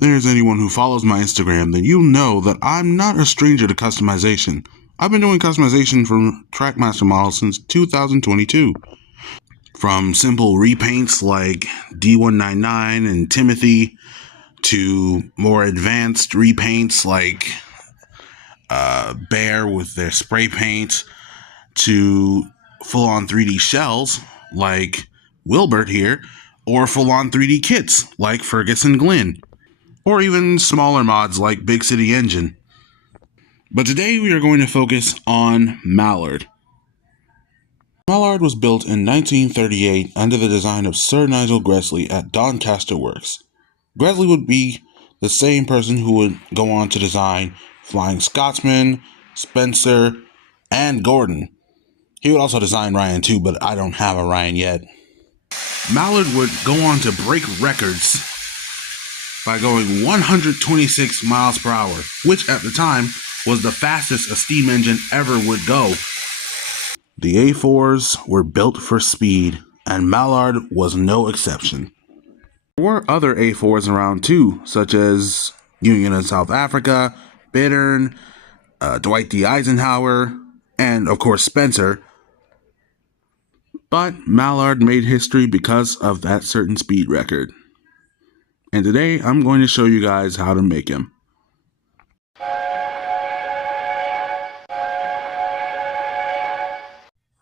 there's anyone who follows my Instagram, then you'll know that I'm not a stranger to customization. I've been doing customization for Trackmaster models since 2022. From simple repaints like D199 and Timothy to more advanced repaints like Bear with their spray paint to full-on 3D shells like Wilbert here, or full-on 3D kits like Ferguson Glynn, or even smaller mods like Big City Engine. But today we are going to focus on Mallard. Mallard was built in 1938 under the design of Sir Nigel Gresley at Doncaster Works. Gresley would be the same person who would go on to design Flying Scotsman, Spencer, and Gordon. He would also design Ryan too, but I don't have a Ryan yet. Mallard would go on to break records by going 126 miles per hour, which at the time was the fastest a steam engine ever would go. The A4s were built for speed, and Mallard was no exception. There were other A4s around too, such as Union in South Africa, Bittern, Dwight D. Eisenhower, and of course Spencer. But Mallard made history because of that certain speed record. And today I'm going to show you guys how to make him.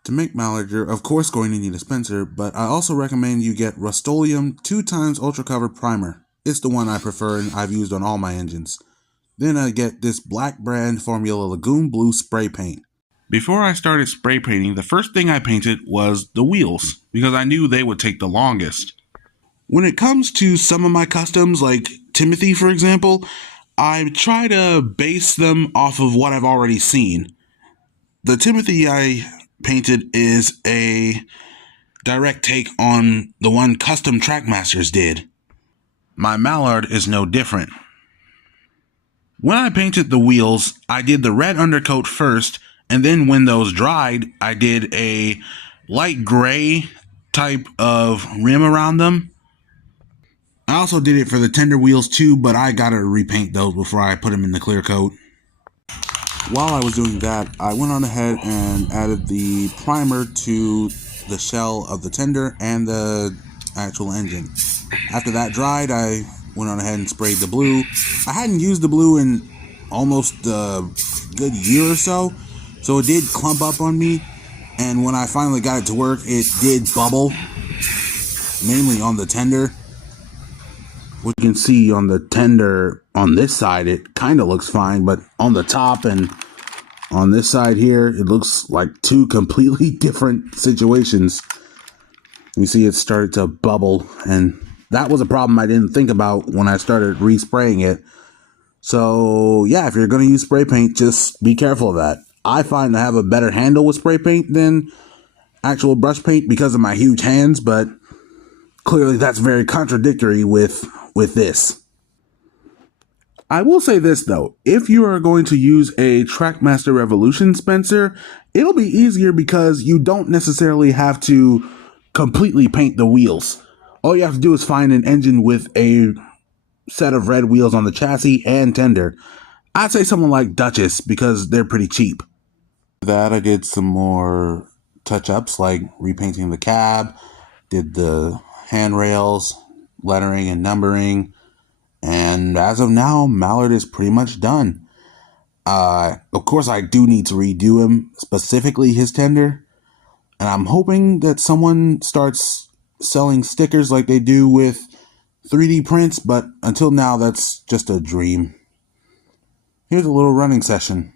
To make Mallard, you're of course going to need a Spencer, but I also recommend you get Rust-Oleum 2x Ultra Cover Primer. It's the one I prefer and I've used on all my engines. Then I get this black brand Formula Lagoon Blue spray paint. Before I started spray painting, the first thing I painted was the wheels, because I knew they would take the longest. When it comes to some of my customs, like Timothy for example, I try to base them off of what I've already seen. The Timothy I painted is a direct take on the one Custom Trackmasters did. My Mallard is no different. When I painted the wheels, I did the red undercoat first, and then when those dried, I did a light gray type of rim around them. I also did it for the tender wheels too, but I gotta repaint those before I put them in the clear coat. While I was doing that, I went on ahead and added the primer to the shell of the tender and the actual engine. After that dried, I went on ahead and sprayed the blue. I hadn't used the blue in almost a good year or so, so it did clump up on me, and when I finally got it to work, it did bubble, mainly on the tender. What you can see on the tender on this side, it kind of looks fine, but on the top and on this side here, it looks like two completely different situations. You see it started to bubble, and that was a problem I didn't think about when I started respraying it. So yeah, if you're going to use spray paint, just be careful of that. I find I have a better handle with spray paint than actual brush paint because of my huge hands, but clearly that's very contradictory with this. I will say this though, if you are going to use a Trackmaster Revolution Spencer, it'll be easier because you don't necessarily have to completely paint the wheels. All you have to do is find an engine with a set of red wheels on the chassis and tender. I'd say someone like Duchess because they're pretty cheap. After that, I did some more touch-ups like repainting the cab, did the handrails, lettering and numbering, and as of now, Mallard is pretty much done. Of course, I do need to redo him, specifically his tender, and I'm hoping that someone starts selling stickers like they do with 3D prints, but until now, that's just a dream. Here's a little running session.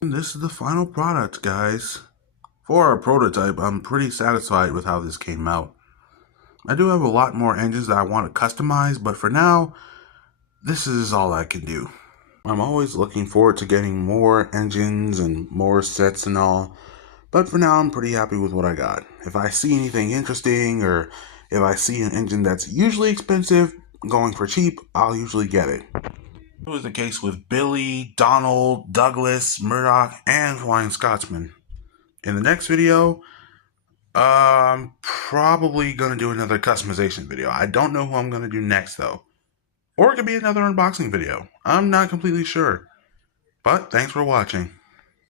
And this is the final product, guys. For a prototype, I'm pretty satisfied with how this came out. I do have a lot more engines that I want to customize, but for now, this is all I can do. I'm always looking forward to getting more engines and more sets and all, but for now I'm pretty happy with what I got. If I see anything interesting, or if I see an engine that's usually expensive going for cheap, I'll usually get it. It was the case with Billy, Donald, Douglas, Murdoch, and Flying Scotsman. In the next video, I'm probably going to do another customization video. I don't know who I'm going to do next though. Or it could be another unboxing video. I'm not completely sure. But thanks for watching.